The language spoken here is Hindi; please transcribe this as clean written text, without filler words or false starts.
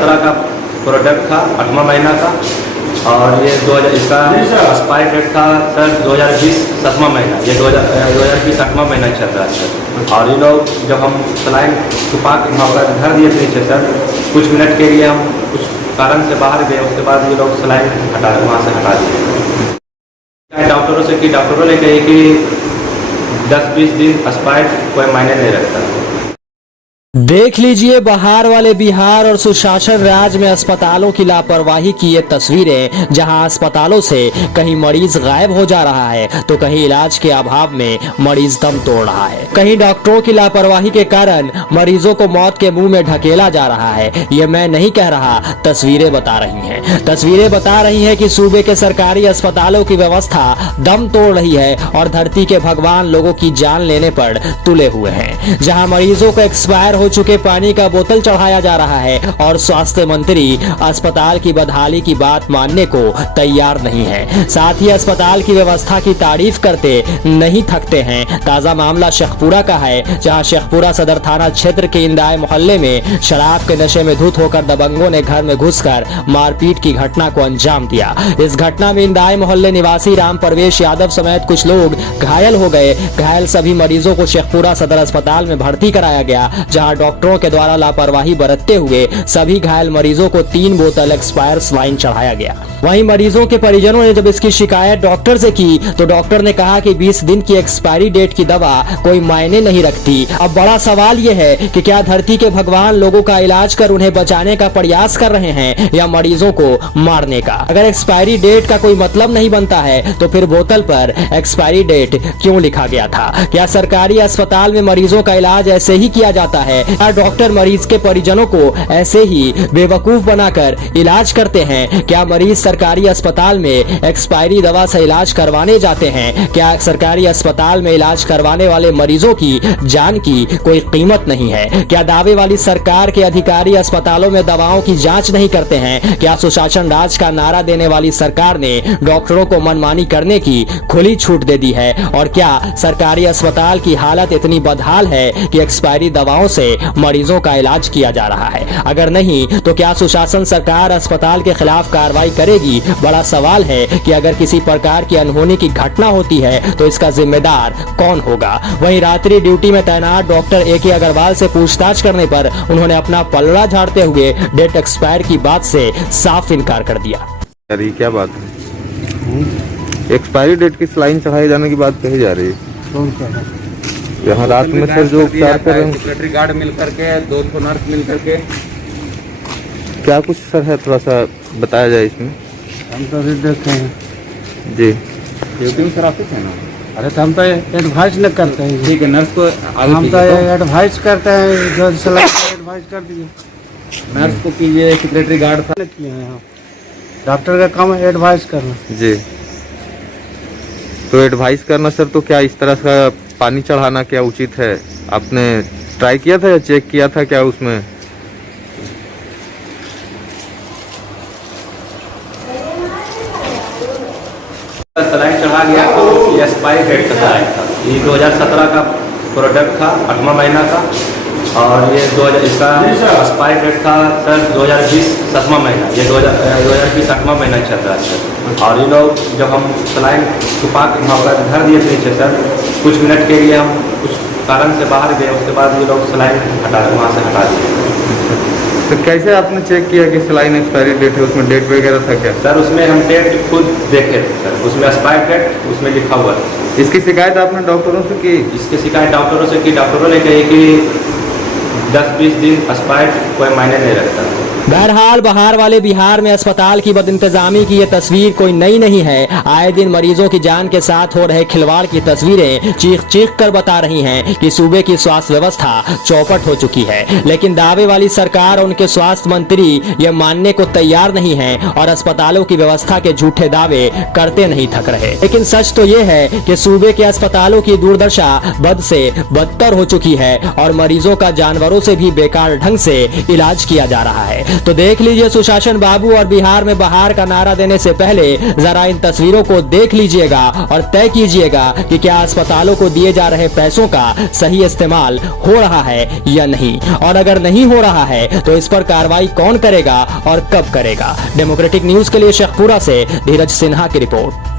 2017 का प्रोडक्ट था, 8वां महीना का। और ये 2000 इसका एक्सपायर डेट था सर 2020 7वां महीना। ये 2020 8वां महीना चल रहा है सर। और ये लोग जब हम सलाइन छुपा के वहाँ पर धर दिए थे सर, कुछ मिनट के लिए हम कुछ कारण से बाहर गए, उसके बाद ये लोग सलाइन वहाँ से हटा दिए। डॉक्टरों से कि डॉक्टरों ने कही कि 10-20 दिन एक्सपायर कोई मायने नहीं रखता। देख लीजिए बहार वाले बिहार और सुशासन राज में अस्पतालों की लापरवाही की ये तस्वीरें, जहां अस्पतालों से कहीं मरीज गायब हो जा रहा है तो कहीं इलाज के अभाव में मरीज दम तोड़ रहा है, कहीं डॉक्टरों की लापरवाही के कारण मरीजों को मौत के मुंह में ढकेला जा रहा है। ये मैं नहीं कह रहा, तस्वीरें बता रही हैं। तस्वीरें बता रही हैं कि सूबे के सरकारी अस्पतालों की व्यवस्था दम तोड़ रही है और धरती के भगवान लोगों की जान लेने पर तुले हुए हैं। जहां मरीजों को एक्सपायर हो चुके पानी का बोतल चढ़ाया जा रहा है और स्वास्थ्य मंत्री अस्पताल की बदहाली की बात मानने को तैयार नहीं है। साथ ही अस्पताल की व्यवस्था की तारीफ करते नहीं थकते हैं। ताजा मामला शेखपुरा का है, जहां शेखपुरा सदर थाना क्षेत्र के इंदाय मोहल्ले में शराब के नशे में धुत होकर दबंगों ने घर में घुसकर मारपीट की घटना को अंजाम दिया। इस घटना में इंदाय मोहल्ले निवासी राम परवेश यादव समेत कुछ लोग घायल हो गए। घायल सभी मरीजों को शेखपुरा सदर अस्पताल में भर्ती कराया गया, जहां डॉक्टरों के द्वारा लापरवाही बरतते हुए सभी घायल मरीजों को 3 बोतल एक्सपायर स्वाइन चढ़ाया गया। वहीं मरीजों के परिजनों ने जब इसकी शिकायत डॉक्टर से की तो डॉक्टर ने कहा कि 20 दिन की एक्सपायरी डेट की दवा कोई मायने नहीं रखती। अब बड़ा सवाल यह है कि क्या धरती के भगवान लोगों का इलाज कर उन्हें बचाने का प्रयास कर रहे हैं या मरीजों को मारने का। अगर एक्सपायरी डेट का कोई मतलब नहीं बनता है तो फिर बोतल पर एक्सपायरी डेट क्यों लिखा गया था? क्या सरकारी अस्पताल में मरीजों का इलाज ऐसे ही किया जाता है? क्या डॉक्टर मरीज के परिजनों को ऐसे ही बेवकूफ बनाकर इलाज करते हैं? क्या मरीज सरकारी अस्पताल में एक्सपायरी दवा से इलाज करवाने जाते हैं? क्या सरकारी अस्पताल में इलाज करवाने वाले मरीजों की जान की कोई कीमत नहीं है? क्या दावे वाली सरकार के अधिकारी अस्पतालों में दवाओं की जांच नहीं करते हैं? क्या सुशासन राज का नारा देने वाली सरकार ने डॉक्टरों को मनमानी करने की खुली छूट दे दी है? और क्या सरकारी अस्पताल की हालत इतनी बदहाल है कि एक्सपायरी दवाओं से मरीजों का इलाज किया जा रहा है? अगर नहीं तो क्या सुशासन सरकार अस्पताल के खिलाफ कार्रवाई करेगी? बड़ा सवाल है कि अगर किसी प्रकार की अनहोनी की घटना होती है तो इसका जिम्मेदार कौन होगा? वहीं रात्रि ड्यूटी में तैनात डॉक्टर AK अग्रवाल से पूछताछ करने पर उन्होंने अपना पलड़ा झाड़ते हुए डेट एक्सपायर की बात से साफ इनकार कर दिया। अरे क्या बात है? एक्सपायरी डेट की स्लाइन चढ़ाए जाने की बात कही जा रही है। यहाँ रात में सर जो उपचार कर रहे हैं, सिक्योरिटी गार्ड मिल करके 2 नर्स मिल करके, क्या कुछ सर है, थोड़ा सा बताया जाए इसमें। हम तो अभी देखे हैं जी। ड्यूटी में सर ऑफिस है ना? अरे तो हम तो एडवाइस न करते हैं। ठीक है, नर्स को आगे हम तो कीजिए। एडवाइस करते हैं, जो सलाह एडवाइस कर दीजिए। नर्स को कीजिए, सिक्योरिटी गार्ड था। किए हैं हम, डॉक्टर का काम है एडवाइस करना। जी, तो एडवाइस करना सर, तो क्या इस तरह का पानी चढ़ाना क्या उचित है? आपने ट्राई किया था या चेक किया था क्या उसमें? सलाइन चढ़ा गया तो ये एक्सपायरी डेट का सलाइन था। ये 2017 का प्रोडक्ट था, 8वां महीना का। और ये 2000 इसका एक्सपायर डेट था सर 2020 7वां महीना। ये 2020 8वां महीना चल रहा है सर। और ये लोग जब हम सलाइन छुपा के वहाँ पर धर दिए थे सर, कुछ मिनट के लिए हम कुछ कारण से बाहर गए, उसके बाद ये लोग सलाइन वहाँ से हटा दिए। तो कैसे आपने चेक किया कि सलाइन एक्सपायरी डेट है? उसमें डेट वगैरह था क्या? सर उसमें हम डेट खुद देखे थे सर, उसमें एक्सपायर डेट उसमें लिखा हुआ था। इसकी शिकायत आपने डॉक्टरों से की? इसकी शिकायत डॉक्टरों से की। डॉक्टरों ने कही कि 10-20 दिन एक्सपायर कोई मायने नहीं रखता। बहरहाल बहार वाले बिहार में अस्पताल की बदइंतजामी की ये तस्वीर कोई नई नहीं है। आए दिन मरीजों की जान के साथ हो रहे खिलवाड़ की तस्वीरें चीख चीख कर बता रही हैं कि सूबे की स्वास्थ्य व्यवस्था चौपट हो चुकी है। लेकिन दावे वाली सरकार और उनके स्वास्थ्य मंत्री ये मानने को तैयार नहीं हैं और अस्पतालों की व्यवस्था के झूठे दावे करते नहीं थक रहे। लेकिन सच तो ये है कि सूबे के अस्पतालों की दुर्दशा बद से बदतर हो चुकी है और मरीजों का जानवरों से भी बेकार ढंग से इलाज किया जा रहा है। तो देख लीजिए सुशासन बाबू और बिहार में बहार का नारा देने से पहले जरा इन तस्वीरों को देख लीजिएगा और तय कीजिएगा कि क्या अस्पतालों को दिए जा रहे पैसों का सही इस्तेमाल हो रहा है या नहीं, और अगर नहीं हो रहा है तो इस पर कार्रवाई कौन करेगा और कब करेगा। डेमोक्रेटिक न्यूज के लिए शेखपुरा से धीरज सिन्हा की रिपोर्ट।